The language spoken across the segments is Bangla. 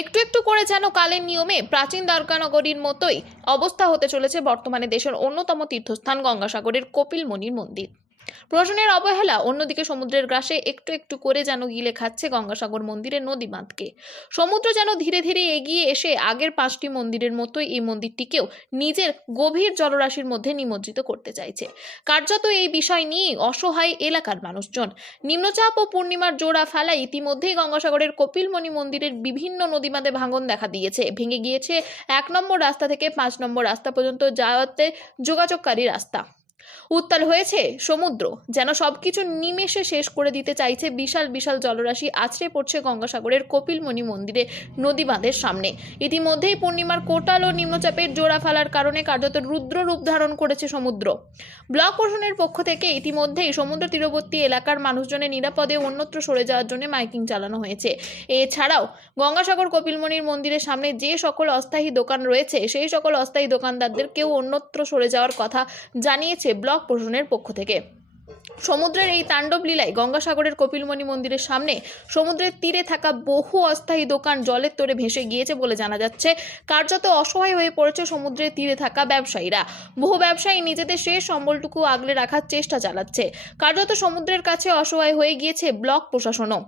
একটু একটু করে যেন কালের নিয়মে প্রাচীন দ্বারকানগরীর মতোই অবস্থা হতে চলেছে বর্তমানে দেশের অন্যতম তীর্থস্থান গঙ্গাসাগরের কপিলমুনির মন্দির। প্রশাসনের অবহেলা, অন্যদিকে সমুদ্রের গ্রাসে একটু একটু করে যেন গিলে খাচ্ছে গঙ্গাসাগর মন্দিরের নদী বাঁধকে। সমুদ্র যেন ধীরে ধীরে এগিয়ে এসে আগের 5টি মন্দিরের মতোই এই মন্দিরটিকেও নিজের গভীর জলরাশির মধ্যে নিমজ্জিত করতে চাইছে। কার্যত এই বিষয় নিয়ে অসহায় এলাকার মানুষজন। নিম্নচাপ ও পূর্ণিমার জোড়া ফেলায় ইতিমধ্যেই গঙ্গাসাগরের কপিলমুনি মন্দিরের বিভিন্ন নদীবাঁধে ভাঙন দেখা দিয়েছে। ভেঙে গিয়েছে 1 নম্বর রাস্তা থেকে 5 নম্বর রাস্তা পর্যন্ত যাওয়াতে যোগাযোগকারী রাস্তা। উত্তাল হয়েছে সমুদ্র, যেন সবকিছু নিমেষে শেষ করে দিতে চাইছে। বিশাল বিশাল জলরাশি আছড়ে পড়ছে গঙ্গাসাগরের কপিলমুনি মন্দিরে নদী বাঁধের সামনে। ইতিমধ্যেই পূর্ণিমার কোটাল ও নিম্নচাপের জোড়া ফেলার কারণে কার্যত রুদ্র রূপ ধারণ করেছে সমুদ্র। ব্লক প্রশাসনের পক্ষ থেকে ইতিমধ্যেই সমুদ্র তীরবর্তী এলাকার মানুষজনের নিরাপদে অন্যত্র সরে যাওয়ার জন্য মাইকিং চালানো হয়েছে। এছাড়াও গঙ্গাসাগর কপিলমুনির মন্দিরের সামনে যে সকল অস্থায়ী দোকান রয়েছে সেই সকল অস্থায়ী দোকানদারদেরকেও অন্যত্র সরে যাওয়ার কথা জানিয়েছে ব্লক প্রশাসনের পক্ষ থেকে। সমুদ্রের এই তাণ্ডব লীলায় গঙ্গাসাগরের কপিলমুনি মন্দিরের সামনে সমুদ্রের তীরে থাকা বহু অস্থায়ী দোকান জলের তোড়ে ভেসে গিয়েছে বলে জানা যাচ্ছে। কার্যত অসহায় হয়ে পড়েছে সমুদ্রের তীরে থাকা ব্যবসায়ীরা। বহু ব্যবসায়ী নিজেদের শেষ সম্বলটুকু আগলে রাখার চেষ্টা চালাচ্ছে। কার্যত সমুদ্রের কাছে অসহায় হয়ে গিয়েছে ব্লক প্রশাসনও।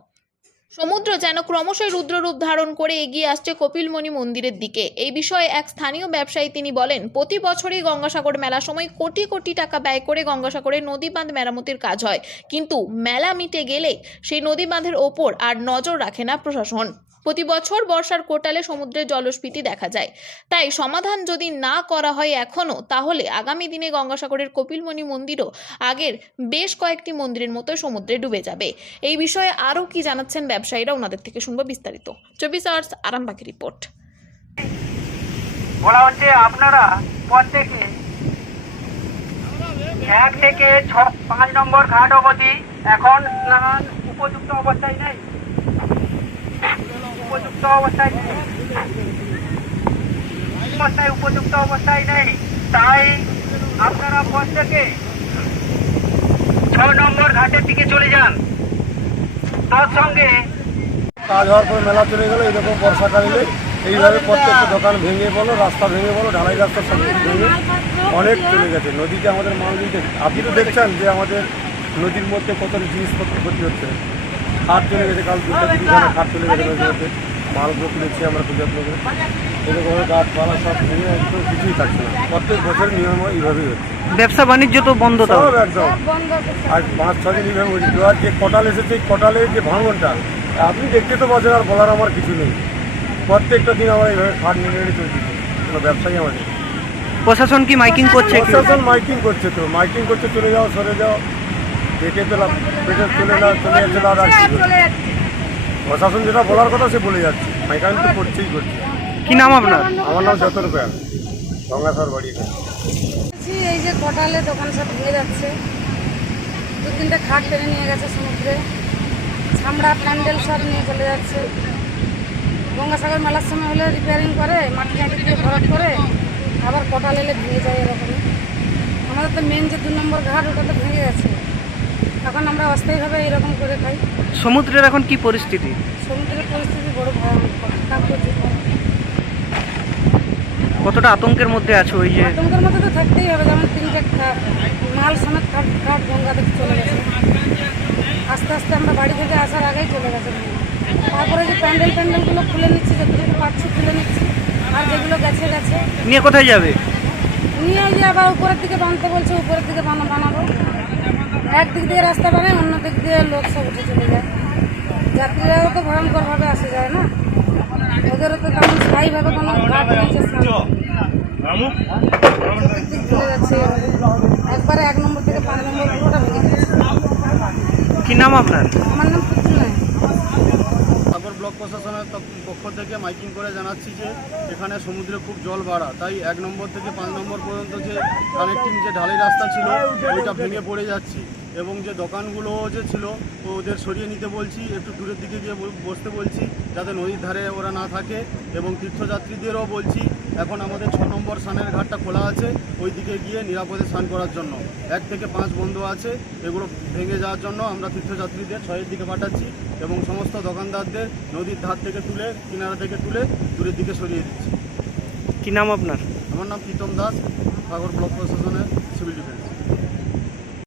সমুদ্র যেন ক্রমশই রুদ্ররূপ ধারণ করে এগিয়ে আসছে কপিলমুনি মন্দিরের দিকে। এই বিষয়ে এক স্থানীয় ব্যবসায়ী তিনি বলেন, প্রতি বছরই গঙ্গাসাগর মেলার সময় কোটি কোটি টাকা ব্যয় করে গঙ্গাসাগরের নদী বাঁধ মেরামতির কাজ হয়, কিন্তু মেলা মিটে গেলে সেই নদী বাঁধের ওপর আর নজর রাখে না প্রশাসন। প্রতি বছর বর্ষার কোটালে সমুদ্রের জলস্ফীতি দেখা যায়। তাই সমাধান যদি না করা হয় এখনও, তাহলে আগামী দিনে গঙ্গাসাগরের কপিলমুনি মন্দিরও আগের বেশ কয়েকটি মন্দিরের মতো সমুদ্রে ডুবে যাবে। এই বিষয়ে আরও কি জানাচ্ছেন ব্যবসায়ীরা, ওনাদের থেকে শুনবো বিস্তারিত। 24 আওয়ার্স আরামবাগী রিপোর্ট। বলা হচ্ছে আপনারা প্রত্যেকে 1 থেকে 5 নম্বর ঘাট অবধি এখন স্নান উপযুক্ত অবস্থায় নেই, উপযুক্ত অবস্থায় নেই। তাই আপনারা প্রত্যেকে 6 নম্বর ঘাটের দিকে চলে যান। তার সঙ্গে কাজ হওয়ার পর মেলা চলে গেলো। এরকম বর্ষাকাল এলে এইভাবে প্রত্যেকটা দোকান ভেঙে বলো, রাস্তা ভেঙে বলো, ঢালাই রাস্তা সব ভেঙে অনেক চলে গেছে নদীতে। আমাদের মানুষদের আপনি তো দেখছেন যে আমাদের নদীর মধ্যে কত জিনিসপত্র ক্ষতি হচ্ছে। খাট চলে গেছে, কাল 2টা 3 খাট চলে গেছে নদীর মধ্যে। মালগুলো তুলেছি আমরা পূজার লোকে, এরকম গাছপালা সব ভেঙে একদম কিছুই থাকছে না। প্রত্যেক বছর নিয়ম এইভাবেই হচ্ছে। ব্যবসা বাণিজ্য তো বন্ধ, সব একদম। আর 5-6 দিন এইভাবে হচ্ছে। আর যে কটাল এসেছে, এই কটালের যে ভাঙনটা আপনি দেখতে তো পাচ্ছেন, আর বলার আমার কিছু নেই। প্রত্যেকটা দিন আমরা এইভাবে খাট নিয়ে নিয়ে চলছি। কোনো ব্যবসায়ী আমাদের প্রশাসন কি মাইকিং করছে? প্রশাসন মাইকিং করছে, তো মাইকিং করছে, চলে যাও সরে যাও, পেটে পেলাম পেটে চলে যাও, চলে যাচ্ছে না। আর কি করছে? প্রশাসন যেটা বলার কথা সে বলে যাচ্ছে, মাইকিং তো করছেই করছে। কি নাম আপনার? আমার নাম যতন প্যান, গঙ্গাসাগর বাড়ি। এই যে কোটালে দোকান সব ভেঙে যাচ্ছে, 2-3টা খাট টেনে নিয়ে গেছে সমুদ্রে, ছামড়া প্যান্ডেল সব নিয়ে চলে যাচ্ছে। গঙ্গাসাগর মেলার সময় হলে রিপেয়ারিং করে, মাটি মাটি দিয়ে ভরাট করে, আবার কোটাল এলে ভেঙে যায় এরকমই। আমাদের তো মেন যে 2 নম্বর ঘাট, ওটা তো ভেঙে গেছে। এখন আমরা অস্থায়ীভাবে এরকম করে খাই। সমুদ্রের এখন কি পরিস্থিতি? সমুদ্রের পরিস্থিতি বড় ভয়ঙ্কর। কতটা আতঙ্কের মধ্যে আছে? ওই যে আতঙ্কের মধ্যে তো থাকতেই হবে, যেমন 3টা মাল সমেত খাট গঙ্গা থেকে চলে গেছে। আস্তে আস্তে আমরা বাড়ি থেকে আসার আগেই চলে গেছে। তারপরে যে প্যান্ডেলগুলো খুলে নিচ্ছি, যতটুকু পাচ্ছি খুলে নিচ্ছি, আর যেগুলো গেছে নিয়ে কোথায় যাবে? নিয়ে গিয়ে আবার উপরের দিকে বাঁধতে বলছে, উপরের দিকে বানাবো। একদিক দিয়ে রাস্তা বানায়, অন্য দিক দিয়ে লোক সব উঠে চলে যায়। যাত্রীরাও তো ভয়ঙ্করভাবে আসে যায় না, ওদেরও তো তেমন স্থায়ীভাবে কোনো ঘাট রয়েছে। চলে যাচ্ছে একবারে 1 নম্বর থেকে 5 নম্বর পুরোটা ভেঙে যাচ্ছে। কি নাম আপনার? আমার নাম পুতুল নাই। সাগর ব্লক প্রশাসনের পক্ষ থেকে মাইকিং করে জানাচ্ছি যে এখানে সমুদ্রে খুব জল বাড়া, তাই 1 নম্বর থেকে 5 নম্বর পর্যন্ত যে কানেক্টিং যে ঢালাই রাস্তা ছিল ওইটা ভেঙে পড়ে যাচ্ছে। এবং যে দোকানগুলো যে ছিল ওদের সরিয়ে নিতে বলছি, একটু দূরের দিকে গিয়ে বসতে বলছি, যাতে নদীর ধারে ওরা না থাকে। এবং তীর্থযাত্রীদেরও বলছি এখন আমাদের 6 নম্বর স্নানের ঘাটটা খোলা আছে, ওই দিকে গিয়ে নিরাপদে স্নান করার জন্য 1 থেকে 5 বন্ধ আছে, এগুলো ভেঙে যাওয়ার জন্য আমরা তীর্থযাত্রীদের 6-এর দিকে পাঠাচ্ছি এবং সমস্ত দোকানদারদের নদীর ধার থেকে তুলে, কিনারা থেকে তুলে দূরের দিকে সরিয়ে দিচ্ছি। কি নাম আপনার? আমার নাম প্রীতম দাস, সাগর ব্লক প্রশাসনের সিভিল ডিফেন্স।